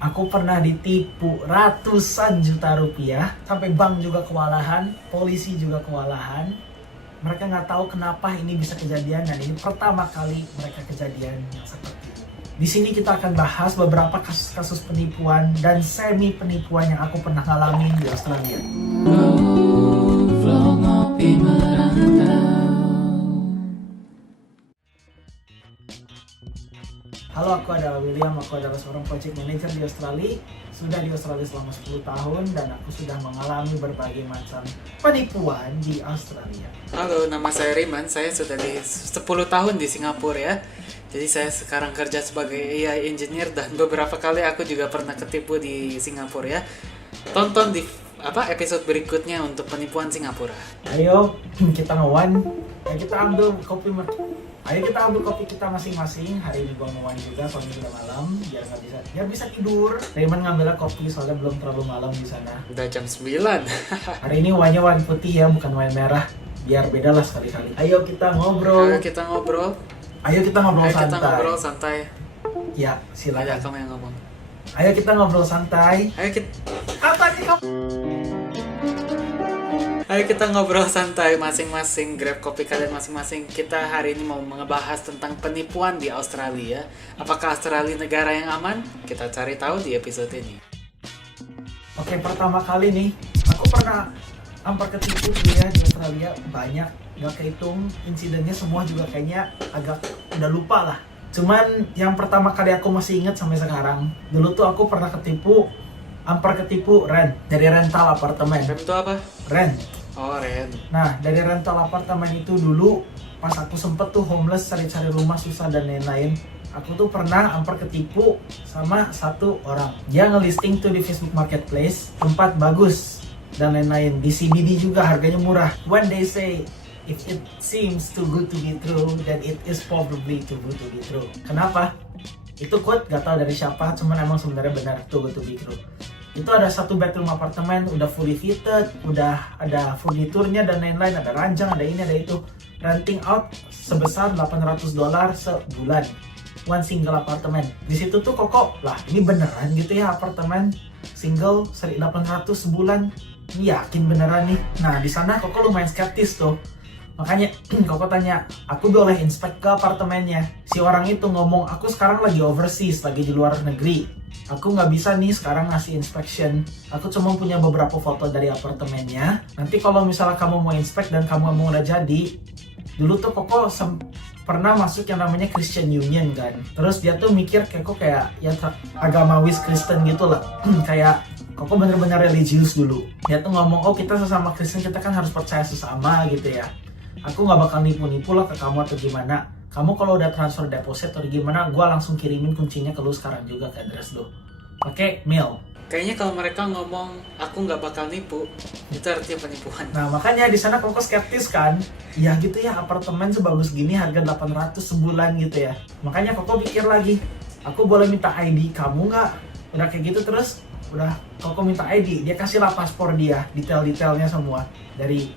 Aku pernah ditipu ratusan juta rupiah, sampai bank juga kewalahan, polisi juga kewalahan. Mereka nggak tahu kenapa ini bisa kejadian, dan ini pertama kali mereka kejadian yang seperti ini. Di sini kita akan bahas beberapa kasus-kasus penipuan dan semi penipuan yang aku pernah ngalamin di Australia. Halo, aku adalah William, aku adalah seorang project manager di Australia. Sudah di Australia selama 10 tahun dan aku sudah mengalami berbagai macam penipuan di Australia. Halo, nama saya Riman. Saya sudah di 10 tahun di Singapura ya. Jadi saya sekarang kerja sebagai AI engineer dan beberapa kali aku juga pernah ketipu di Singapura ya. Tonton di episode berikutnya untuk penipuan Singapura. Ayo kita ngewan, kita ambil kopi. Ayo kita ambil kopi kita masing-masing. Hari ini gua ngewan juga, soalnya udah malam, biar bisa tidur. Raymond ngambilnya kopi soalnya belum terlalu malam di sana. Udah jam 9. Hari ini wine-nya wine putih ya, bukan wine merah. Biar beda lah sekali-kali. Ayo kita ngobrol. Ayo kita ngobrol. Ayo kita ngobrol Ayo santai. kita ngobrol santai. Ya, Ayo silakan. kamu yang ngomong. Ayo kita ngobrol santai. Ayo kita ngobrol santai masing-masing, grab kopi kalian masing-masing. Kita hari ini mau ngebahas tentang penipuan di Australia. Apakah Australia negara yang aman? Kita cari tahu di episode ini. Oke, pertama kali nih, aku pernah hampir ketipu ya di Australia. Banyak, gak kehitung insidennya, semua juga kayaknya agak udah lupa lah. Cuman yang pertama kali aku masih inget sampai sekarang. Dulu tuh aku pernah hampir ketipu rent, dari rental apartemen. Rent itu apa? Rent. Oh, rent. Nah, dari rental apartemen itu dulu, pas aku sempet tuh homeless, cari-cari rumah susah dan lain-lain, aku tuh pernah hampir ketipu sama satu orang. Dia ngelisting tuh di Facebook Marketplace, tempat bagus dan lain-lain. Di CBD juga harganya murah. When they say, if it seems too good to be true, then it is probably too good to be true. Kenapa? Itu quote gak tau dari siapa, cuman emang sebenarnya benar, too good to be true. Itu ada satu bedroom apartemen, udah fully fitted, udah ada furniturnya dan lain-lain, ada ranjang, ada ini, ada itu. Renting out sebesar $800 sebulan, one single apartemen. Di situ tuh kok lah ini beneran gitu ya, apartemen single 800 sebulan, ini yakin beneran nih. Nah di sana kok lumayan skeptis tuh. Makanya Koko tanya, aku boleh inspect ke apartemennya. Si orang itu ngomong, aku sekarang lagi overseas, lagi di luar negeri. Aku nggak bisa nih sekarang ngasih inspection. Aku cuma punya beberapa foto dari apartemennya. Nanti kalau misalnya kamu mau inspect dan kamu mau udah jadi, dulu tuh Koko pernah masuk yang namanya Christian Union kan. Terus dia tuh mikir kayak ya agamawi Kristen gitu lah. Kayak Koko bener-bener religius dulu. Dia tuh ngomong, oh kita sesama Kristen, kita kan harus percaya sesama gitu ya. Aku nggak bakal nipu-nipu lah ke kamu atau gimana. Kamu kalau udah transfer deposit atau gimana, gue langsung kirimin kuncinya ke lu sekarang juga ke address lu. Pakai mail. Kayaknya kalau mereka ngomong aku nggak bakal nipu, itu artinya penipuan. Nah makanya di sana Koko skeptis kan. Ya gitu ya, apartemen sebagus gini harga 800 sebulan gitu ya. Makanya Koko pikir lagi, aku boleh minta ID kamu nggak? Udah kayak gitu terus, udah Koko minta ID, dia kasih lah paspor dia, detail-detailnya semua. Dari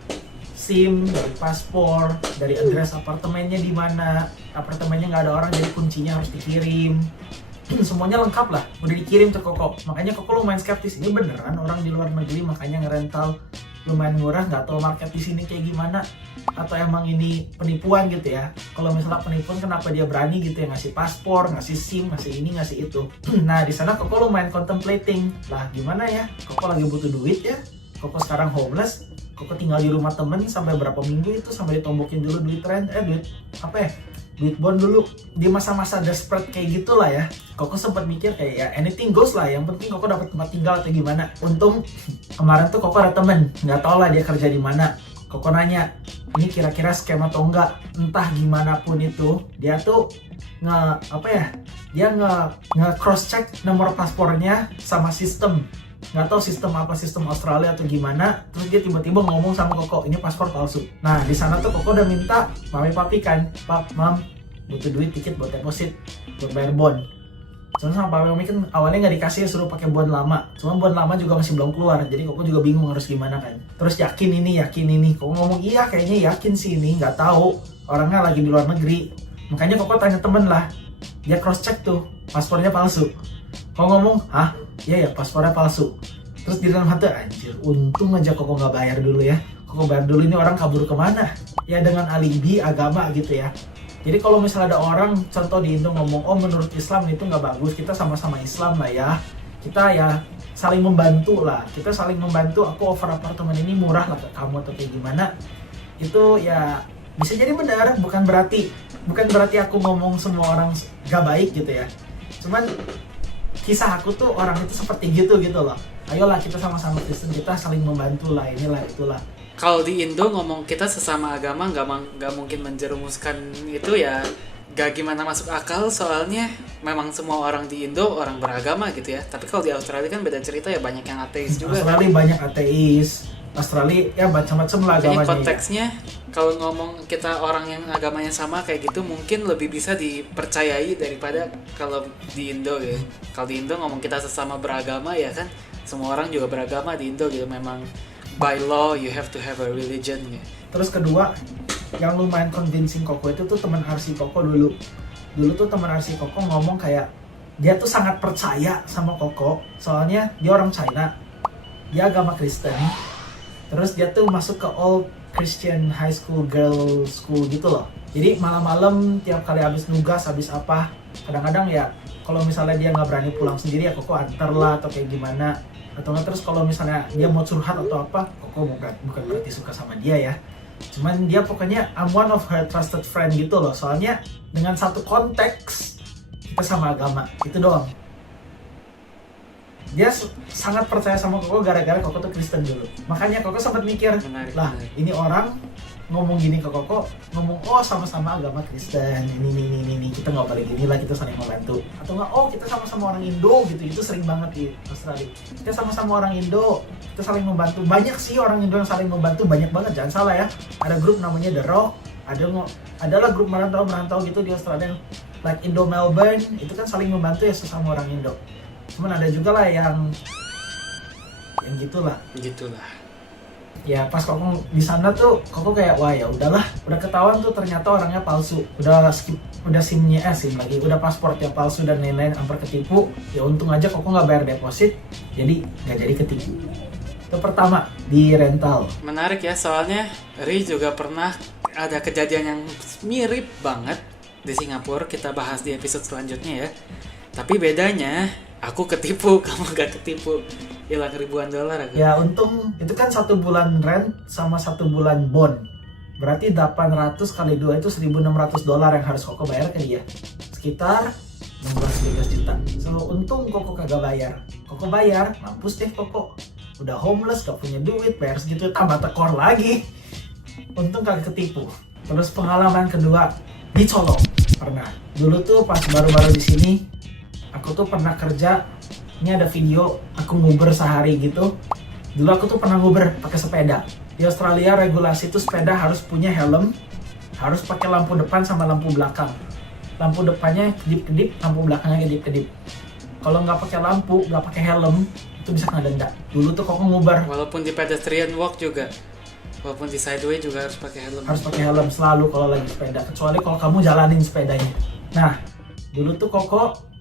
SIM, dari paspor, dari address apartemennya di mana, apartemennya nggak ada orang jadi kuncinya harus dikirim. Semuanya lengkap lah, udah dikirim ke Koko. Makanya Koko lumayan skeptis, ini beneran orang di luar negeri makanya ngerental lumayan murah, nggak tahu market di sini kayak gimana, atau emang ini penipuan gitu ya. Kalau misalnya penipuan, kenapa dia berani gitu ya ngasih paspor, ngasih SIM, ngasih ini, ngasih itu. Nah di sana Koko lumayan contemplating, lah gimana ya, Koko lagi butuh duit ya, Koko sekarang homeless, Koko tinggal di rumah temen sampai berapa minggu itu, sampai ditombokin dulu duit bond dulu. Di masa-masa desperate kayak gitulah ya, Koko sempat mikir kayak ya anything goes lah, yang penting Koko dapat tempat tinggal atau gimana. Untung kemarin tuh Koko ada temen, nggak tau lah dia kerja di mana. Koko nanya, ini kira-kira scam atau enggak? Entah gimana pun itu, dia tuh dia cross check nomor paspornya sama sistem. Nggak tahu sistem apa, sistem Australia atau gimana. Terus dia tiba-tiba ngomong sama Koko, ini paspor palsu. Nah di sana tuh Koko udah minta mami papi kan, pap mam butuh duit dikit buat deposit, buat bayar bond. Soalnya sama papi mami kan awalnya nggak dikasih, suruh pakai bond lama. Cuma bond lama juga masih belum keluar, jadi Koko juga bingung harus gimana kan. Terus yakin ini, Koko ngomong iya kayaknya yakin sih ini, nggak tahu orangnya lagi di luar negeri. Makanya Koko tanya temen lah, dia cross check tuh paspornya palsu. Kok ngomong, hah? Iya ya, paspornya palsu. Terus di dalam hati, anjir, untung aja Koko nggak bayar dulu ya. Koko bayar dulu, ini orang kabur kemana? Ya dengan alibi agama gitu ya. Jadi kalau misalnya ada orang, contoh di Indo ngomong, oh menurut Islam itu nggak bagus, kita sama-sama Islam lah ya. Kita ya saling membantu lah. Kita saling membantu, aku offer apartemen ini murah lah ke kamu atau kayak gimana. Itu ya bisa jadi benar, bukan berarti aku ngomong semua orang gak baik gitu ya. Cuman kisah aku tuh orang itu seperti gitu loh. Ayolah kita sama-sama Kristen, kita saling membantu lah, inilah itulah. Kalau di Indo ngomong kita sesama agama nggak mungkin menjerumuskan itu ya, gak gimana masuk akal, soalnya memang semua orang di Indo orang beragama gitu ya. Tapi kalau di Australia kan beda cerita ya, banyak yang ateis juga. Australia banyak ateis, Australia ya macam-macam lah Jadi agamanya. konteksnya kalau ngomong kita orang yang agamanya sama kayak gitu mungkin lebih bisa dipercayai daripada kalau di Indo ya. Kalau di Indo ngomong kita sesama beragama ya kan, semua orang juga beragama di Indo gitu, memang by law you have to have a religion ya. Terus kedua, yang lumayan convincing Koko itu tuh teman RC Koko dulu. Dulu tuh teman RC Koko ngomong kayak dia tuh sangat percaya sama Koko, soalnya dia orang China, dia agama Kristen. Terus dia tuh masuk ke All Christian High School Girl School gitu loh. Jadi malam-malam tiap kali habis nugas, habis apa, kadang-kadang ya kalau misalnya dia nggak berani pulang sendiri ya Koko antar lah atau kayak gimana. Atau nggak, terus kalau misalnya dia mau curhat atau apa, Koko bukan berarti suka sama dia ya. Cuman dia pokoknya I'm one of her trusted friend gitu loh. Soalnya dengan satu konteks kita sama agama, itu doang. Dia sangat percaya sama Koko gara-gara Koko tuh Kristen dulu. Makanya Koko sempat mikir, Menarik. ini orang ngomong gini ke Koko, ngomong oh sama-sama agama Kristen, ini kita nggak boleh gini lah, kita saling membantu. Atau nggak, oh kita sama-sama orang Indo gitu, itu sering banget di Australia. Kita sama-sama orang Indo, kita saling membantu. Banyak sih orang Indo yang saling membantu, banyak banget, jangan salah ya. Ada grup namanya The Rock, adalah grup merantau gitu di Australia, like Indo Melbourne, itu kan saling membantu ya sesama orang Indo. Cuman ada juga lah yang gitulah. Ya pas Koko di sana tuh Koko kayak wah ya udahlah, udah ketahuan tuh ternyata orangnya palsu, udah SIM-nya SIM lagi, udah paspornya palsu dan lain-lain, hampir ketipu. Ya untung aja Koko nggak bayar deposit, jadi nggak jadi ketipu. Itu pertama di rental. Menarik ya, soalnya Ri juga pernah ada kejadian yang mirip banget di Singapura, kita bahas di episode selanjutnya ya. Tapi bedanya aku ketipu, kamu gak ketipu, hilang ribuan dolar aku. Ya untung itu kan 1 bulan rent sama 1 bulan bond, berarti 800 kali 2 itu $1.600 yang harus Koko bayar ke dia, sekitar 16 juta. So untung Koko kagak bayar. Koko bayar, mampus deh Koko. Udah homeless, gak punya duit, bayar segitu tambah tekor lagi. Untung kagak ketipu. Terus pengalaman kedua, dicolong. Pernah. Dulu tuh pas baru-baru di sini, aku tuh pernah kerja. Ini ada video aku nguber sehari gitu. Dulu aku tuh pernah nguber pakai sepeda. Di Australia regulasi tuh sepeda harus punya helm, harus pakai lampu depan sama lampu belakang. Lampu depannya kedip-kedip, lampu belakangnya kedip-kedip. Kalau nggak pakai lampu, nggak pakai helm, itu bisa kena denda. Dulu tuh Koko nguber. Walaupun di pedestrian walk juga, walaupun di sideway juga harus pakai helm. Harus pakai helm selalu kalau lagi sepeda, kecuali kalau kamu jalanin sepedanya. Nah, dulu tuh Koko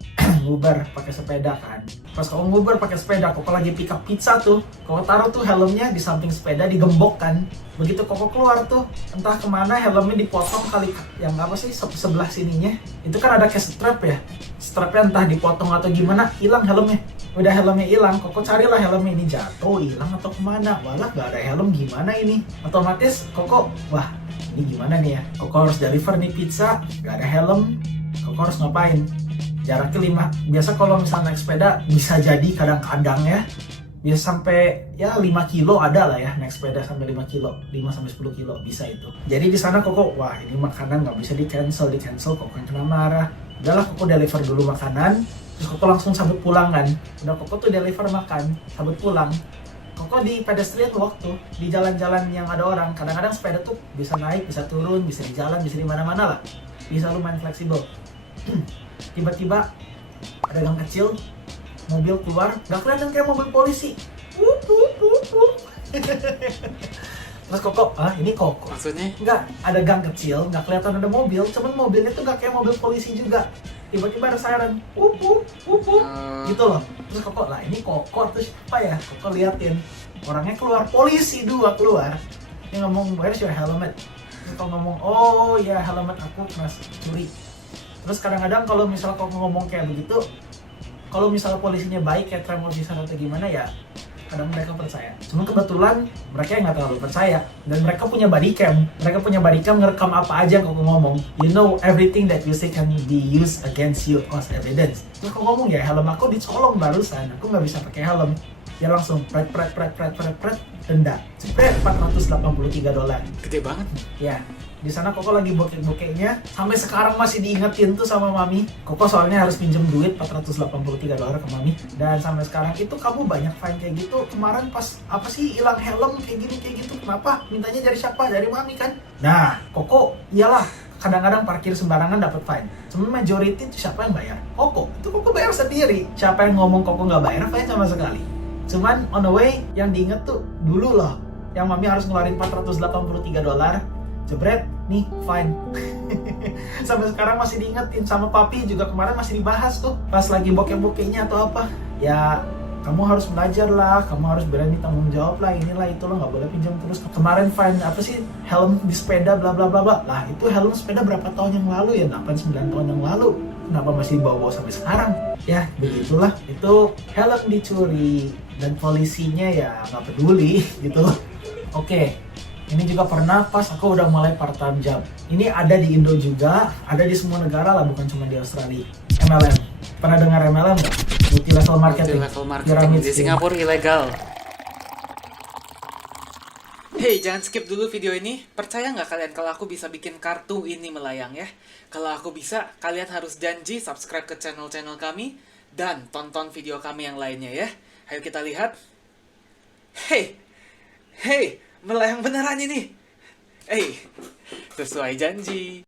nguber pakai sepeda kan. Pas Koko nguber pakai sepeda, Koko lagi pick up pizza tuh, Koko taruh tuh helmnya di samping sepeda, digembok kan. Begitu Koko keluar tuh, entah kemana helmnya dipotong kali, yang apa sih sebelah sininya. Itu kan ada kayak strap ya. Strapnya entah dipotong atau gimana, hilang helmnya. Udah helmnya hilang, Koko carilah helmnya, ini jatuh, hilang atau kemana. Walah gak ada helm, gimana ini? Otomatis Koko, wah ini gimana nih ya? Koko harus deliver nih pizza, gak ada helm. Koko harus ngapain? Jaraknya 5, biasa kalau misalnya naik sepeda bisa jadi kadang-kadang ya, biasa sampai ya 5 kilo ada lah ya, naik sepeda sampai 5 kilo, 5 sampai 10 kilo bisa itu. Jadi di sana Koko, wah ini makanan nggak bisa di cancel, Koko yang kena marah. Udahlah Koko deliver dulu makanan, terus Koko langsung sambut pulang kan. Udah Koko tuh deliver makan, sambut pulang. Koko di pedestrian walk tuh, di jalan-jalan yang ada orang, kadang-kadang sepeda tuh bisa naik, bisa turun, bisa di jalan, bisa di mana-mana lah, bisa lumayan fleksibel. Tiba-tiba ada gang kecil, mobil keluar, gak kelihatan kayak mobil polisi. Terus Koko, ini Koko. Maksudnya? Enggak, ada gang kecil, gak kelihatan ada mobil, cuman mobilnya tuh gak kayak mobil polisi juga. tiba-tiba ada siren, wup wup wup wup, Oh. gitu loh. Terus Koko, lah ini Koko terus siapa ya? Koko liatin, orangnya keluar, polisi dua keluar. Dia ngomong, where's your helmet? Terus Koko ngomong, oh ya helmet aku pernah curi. Terus kadang-kadang kalau misal Koko ngomong kayak begitu, kalau misal polisinya baik kayak tremor bisa atau gimana ya, kadang mereka percaya. Cuma kebetulan mereka yang nggak terlalu percaya, dan mereka punya body cam. Mereka punya body cam ngerekam apa aja yang Koko ngomong. You know everything that you say can be used against you as evidence. Terus Koko ngomong ya helm aku dicolong barusan, aku nggak bisa pakai helm. Dia langsung pret denda. Cepet $483. Gede banget. Ya, di sana Koko lagi bokek-bokeknya. Sampai sekarang masih diingetin tuh sama Mami. Koko soalnya harus pinjem duit $483 ke Mami. Dan sampai sekarang itu kamu banyak fine kayak gitu. Kemarin pas apa sih hilang helm kayak gitu. Kenapa? Mintanya dari siapa? Dari Mami kan? Nah, Koko iyalah. Kadang-kadang parkir sembarangan dapat fine. Cuma majority itu siapa yang bayar? Koko. Itu Koko bayar sendiri. Siapa yang ngomong Koko nggak bayar fine sama sekali? Cuman on the way yang diinget tuh dulu loh. Yang Mami harus ngeluarin $483. Jebret, nih fine. Sampai sekarang masih diingetin sama Papi juga, kemarin masih dibahas tuh pas lagi bokeh-bokehnya atau apa. Ya kamu harus belajar lah, kamu harus berani tanggung jawab lah, inilah itu lo nggak boleh pinjam terus. Kemarin fine apa sih helm di sepeda bla bla bla bla. Lah itu helm sepeda berapa tahun yang lalu ya, 8-9 tahun yang lalu. Kenapa masih dibawa sampai sekarang? Ya begitulah, itu helm dicuri dan polisinya ya nggak peduli gitu. Oke. Ini juga pernah pas aku udah mulai part time job. Ini ada di Indo juga, ada di semua negara lah, bukan cuma di Australia. MLM. Pernah dengar MLM nggak? Multi level marketing. Multi-level marketing Pyramid di scheme. Singapura ilegal. Hey, jangan skip dulu video ini. Percaya nggak kalian kalau aku bisa bikin kartu ini melayang ya? Kalau aku bisa, kalian harus janji subscribe ke channel-channel kami dan tonton video kami yang lainnya ya. Ayo kita lihat. Hey, melayang beneran ini. Sesuai janji.